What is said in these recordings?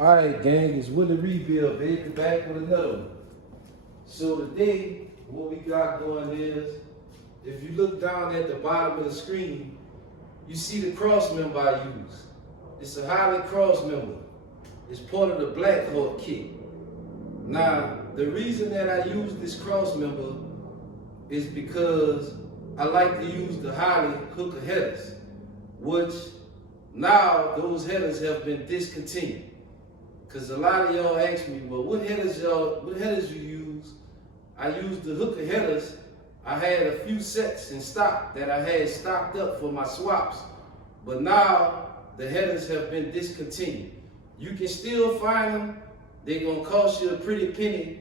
Alright gang, it's Willie Rebuild, baby, back with another one. So today, what we got going is, if you look down at the bottom of the screen, you see the cross member I use. It's a Holley cross member. It's part of the Black Hawk kit. Now, the reason that I use this cross member is because I like to use the Holley hooker headers, which now those headers have been discontinued. Cause a lot of y'all ask me, well, what headers you use? I use the hooker headers. I had a few sets in stock that I had stocked up for my swaps, but now the headers have been discontinued. You can still find them. They're gonna cost you a pretty penny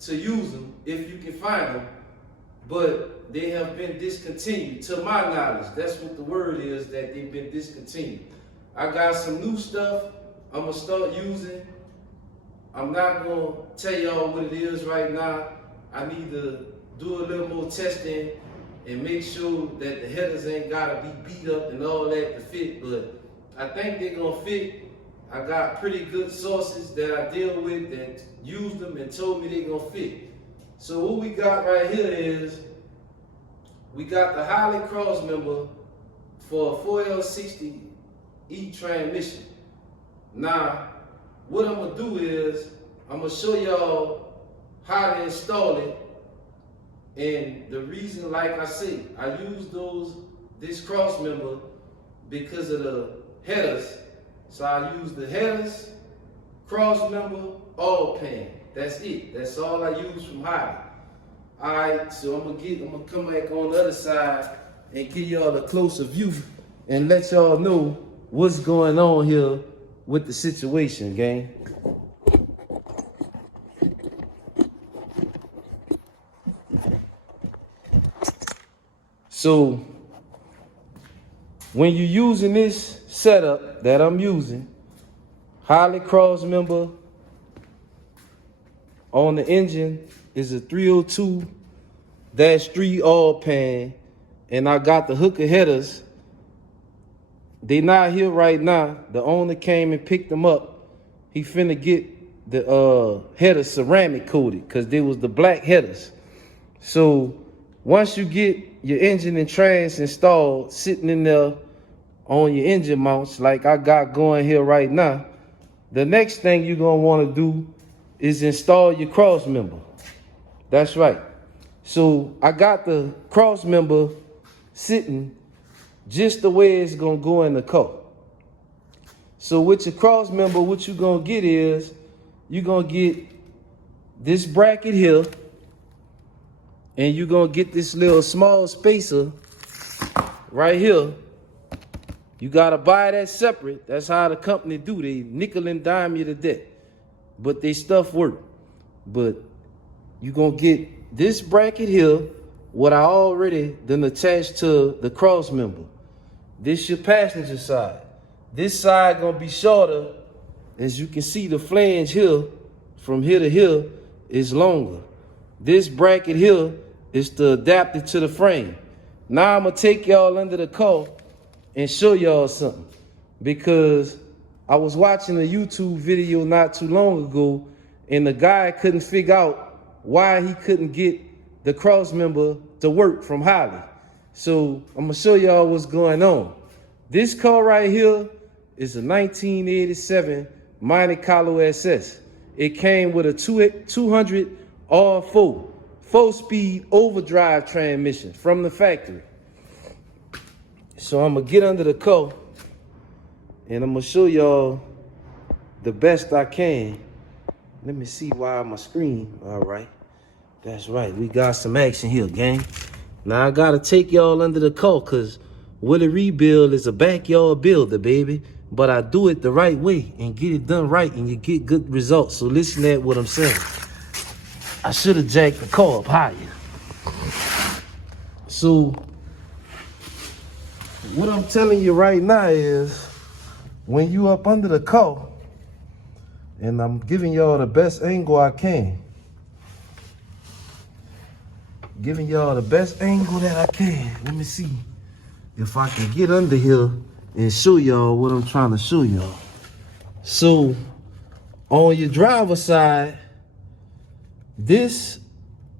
to use them if you can find them, but they have been discontinued. To my knowledge, that's what the word is, that they've been discontinued. I got some new stuff I'm gonna start using. I'm not gonna tell y'all what it is right now. I need to do a little more testing and make sure that the headers ain't gotta be beat up and all that to fit, but I think they're gonna fit. I got pretty good sources that I deal with that used them and told me they're gonna fit. So what we got right here is, we got the Holley cross member for a 4L60E transmission. Now, what I'm gonna do is, I'm gonna show y'all how to install it. And the reason, like I say, I use this cross member because of the headers. So I use the headers, cross member, oil pan. That's it. That's all I use from Holley. Alright, so I'm gonna come back on the other side and give y'all a closer view and let y'all know what's going on here with the situation, gang. So when you're using this setup that I'm using, Holley cross member on the engine is a 302-3 oil pan, and I got the hooker headers. They not here right now. The owner came and picked them up. He finna get the headers ceramic coated because they was the black headers. So once you get your engine and trans installed, sitting in there on your engine mounts like I got going here right now, the next thing you're gonna wanna do is install your cross member. That's right. So I got the cross member sitting just the way it's gonna go in the car. So with your cross member, what you're gonna get is, you're gonna get this bracket here, and you're gonna get this little small spacer right here. You gotta buy that separate. That's how the company do. They nickel and dime you to death, but they stuff work. But you're gonna get this bracket here, what I already done attached to the cross member. This your passenger side. This side gonna be shorter. As you can see, the flange here, from here to here, is longer. This bracket here is to adapt it to the frame. Now I'm gonna take y'all under the car and show y'all something, because I was watching a YouTube video not too long ago, and the guy couldn't figure out why he couldn't get the cross member to work from Holley. So I'm gonna show y'all what's going on. This car right here is a 1987 Monte Carlo SS. It came with a 200 R4 4-speed overdrive transmission from the factory. So I'm gonna get under the car and I'm gonna show y'all the best I can. Let me see why my screen. All right, that's right. We got some action here, gang. Now I gotta take y'all under the car, cause Willie Rebuild is a backyard builder, baby. But I do it the right way and get it done right, and you get good results. So listen to what I'm saying. I should have jacked the car up higher. So what I'm telling you right now is, when you up under the car, and I'm giving y'all the best angle I can. Giving y'all the best angle that I can. Let me see if I can get under here and show y'all what I'm trying to show y'all. So On your driver's side, this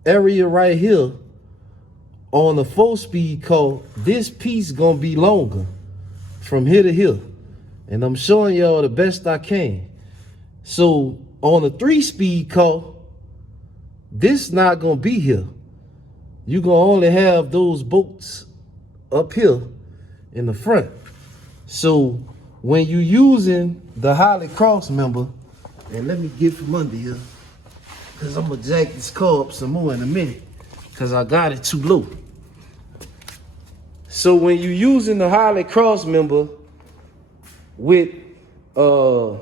area right here on the 4-speed car, this piece gonna be longer from here to here. And I'm showing y'all the best I can. So on a 3-speed car, this not gonna be here. You gonna only have those bolts up here in the front. So when you using the Holley cross member, and let me get from under here, cause I'm gonna jack this car up some more in a minute, cause I got it too low. So when you using the Holley cross member with a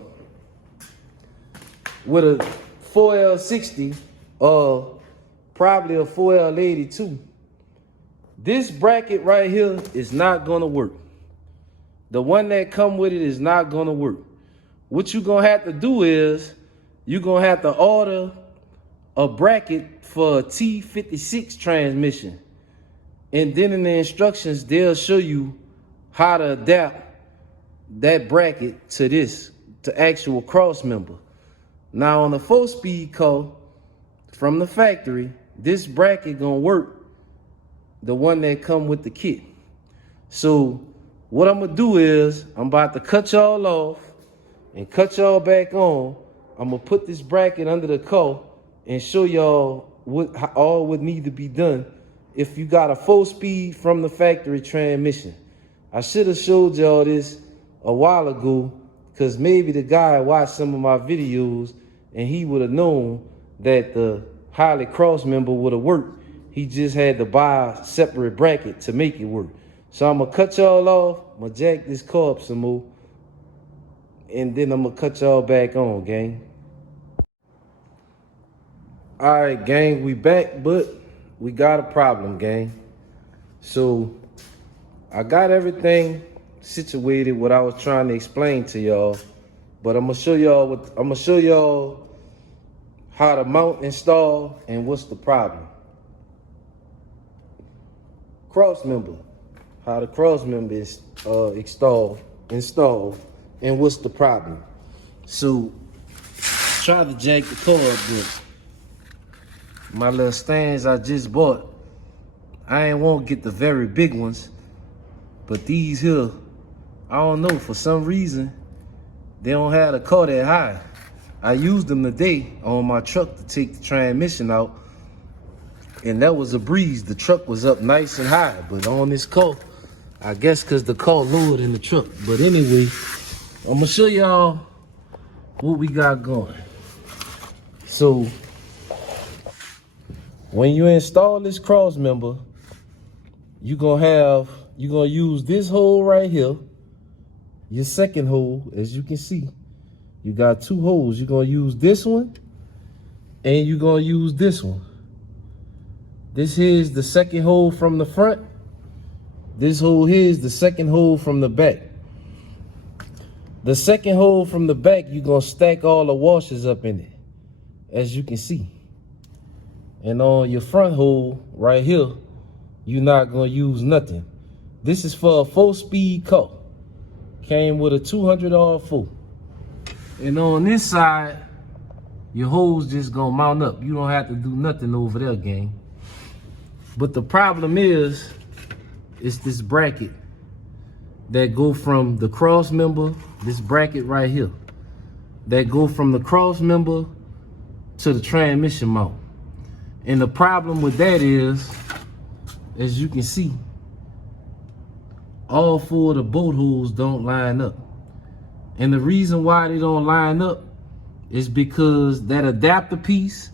4L60 or probably a 4L82, this bracket right here is not gonna work. The one that come with it is not gonna work. What you're gonna have to do is you're gonna have to order a bracket for a T56 transmission. And then in the instructions, they'll show you how to adapt that bracket to this, to actual cross member. Now on the 4-speed car from the factory, this bracket gonna work, the one that come with the kit. So what I'm gonna do is I'm about to cut y'all off and cut y'all back on. I'm gonna put this bracket under the car and show y'all how all would need to be done if you got a 4-speed from the factory transmission. I should have showed y'all this a while ago, because maybe the guy watched some of my videos and he would have known that the Holley cross member would have worked. He just had to buy a separate bracket to make it work. So I'm gonna cut y'all off, I'm gonna jack this car up some more, and then I'm gonna cut y'all back on, gang. All right, gang, we back, but we got a problem, gang. So I got everything situated what I was trying to explain to y'all, but I'm gonna show y'all how to mount, install, and what's the problem. Cross member, how the cross member is installed, and what's the problem. So try to jack the car up with my little stands I just bought. I ain't won't get the very big ones, but these here, I don't know, for some reason, they don't have the car that high. I used them today on my truck to take the transmission out, and that was a breeze. The truck was up nice and high, but on this car, I guess because the car lower than the truck. But anyway, I'm gonna show y'all what we got going. So when you install this cross member, you're gonna use this hole right here, your second hole. As you can see, you got 2 holes. You're gonna use this one and you're gonna use this one. This here is the second hole from the front. This hole here is the second hole from the back. The second hole from the back, you're gonna stack all the washers up in it, as you can see. And on your front hole right here, you're not gonna use nothing. This is for a 4-speed car. Came with a $200 4. And on this side, your holes just gonna mount up. You don't have to do nothing over there, gang. But the problem is, it's this bracket that go from the cross member, this bracket right here, that go from the cross member to the transmission mount. And the problem with that is, as you can see, all 4 of the bolt holes don't line up. And the reason why they don't line up is because that adapter piece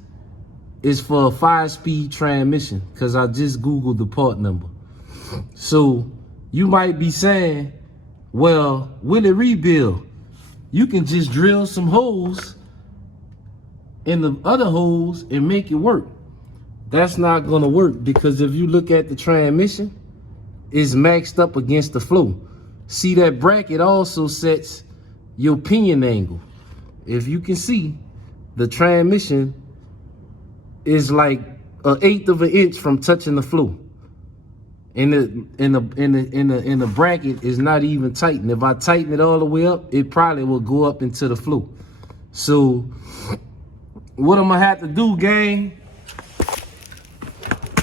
is for a 5-speed transmission, because I just Googled the part number. So you might be saying, well, will it rebuild? You can just drill some holes in the other holes and make it work. That's not gonna work, because if you look at the transmission, it's maxed up against the flow. See, that bracket also sets your pinion angle. If you can see, the transmission is like 1/8 of an inch from touching the floor. And the bracket is not even tightened. If I tighten it all the way up, it probably will go up into the floor. So what I'm gonna have to do, gang,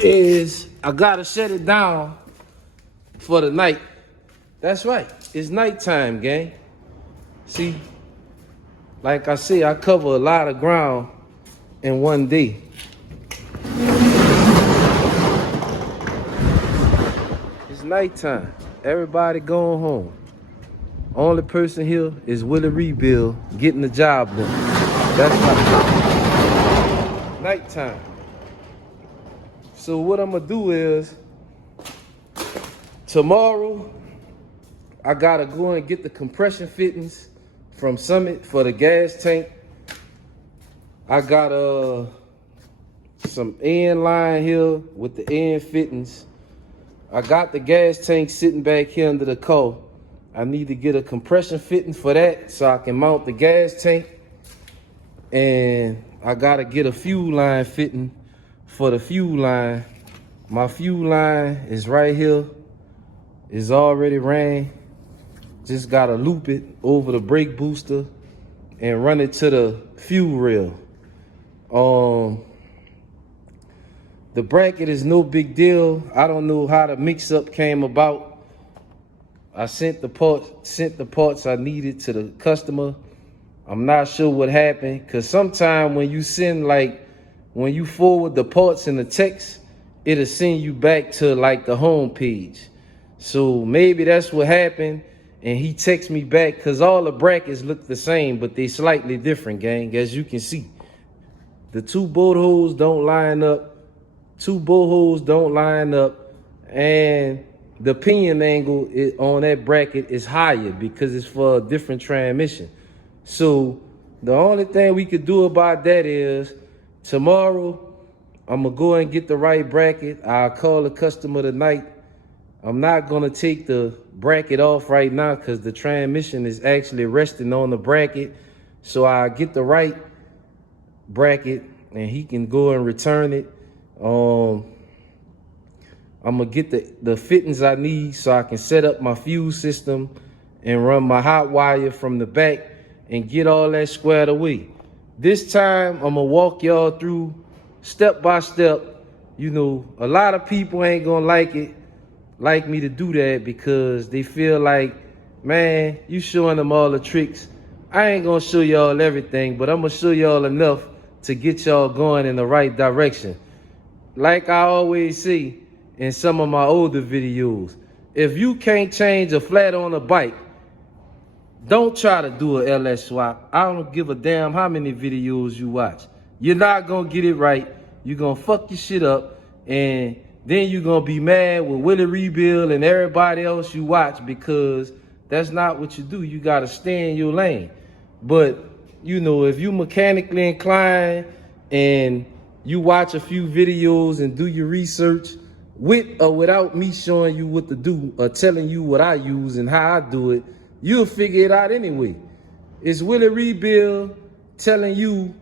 is I gotta shut it down for the night. That's right, it's nighttime, gang. See, like I said, I cover a lot of ground in one day. It's nighttime, everybody going home. Only person here is Willie Rebuild getting the job done. That's nighttime. So what I'm gonna do is, tomorrow, I gotta go and get the compression fittings from Summit for the gas tank. I got some end line here with the end fittings. I got the gas tank sitting back here under the car. I need to get a compression fitting for that so I can mount the gas tank. And I gotta get a fuel line fitting for the fuel line. My fuel line is right here. It's already ran. Just gotta loop it over the brake booster and run it to the fuel rail. The bracket is no big deal. I don't know how the mix-up came about. I sent the parts I needed to the customer. I'm not sure what happened, because sometimes when you send, like, when you forward the parts in the text, it'll send you back to like the home page. So maybe that's what happened, and he texted me back, because all the brackets look the same, but they slightly different, gang, as you can see. The two bolt holes don't line up. And the pinion angle on that bracket is higher because it's for a different transmission. So the only thing we could do about that is, tomorrow I'm gonna go and get the right bracket. I'll call the customer tonight. I'm not gonna take the bracket off right now because the transmission is actually resting on the bracket. So I'll get the right bracket and he can go and return it. I'm gonna get the fittings I need so I can set up my fuel system and run my hot wire from the back and get all that squared away. This time I'm gonna walk y'all through step by step. You know, a lot of people ain't gonna like me to do that because they feel like, man, you showing them all the tricks. I ain't gonna show y'all everything, but I'm gonna show y'all enough to get y'all going in the right direction. Like I always say in some of my older videos, if you can't change a flat on a bike, don't try to do a LS swap. I don't give a damn how many videos you watch. You're not gonna get it right. You're gonna fuck your shit up, and then you're gonna be mad with Willie Rebuild and everybody else you watch, because that's not what you do. You gotta stay in your lane. But, you know, if you mechanically inclined and you watch a few videos and do your research, with or without me showing you what to do or telling you what I use and how I do it, you'll figure it out anyway. It's Willie Rebuild telling you,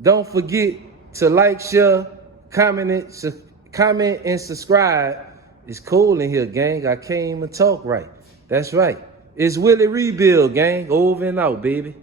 don't forget to like, share, comment, and subscribe. It's cold in here, gang. I can't even talk right. That's right. It's Willie Rebuild, gang. Over and out, baby.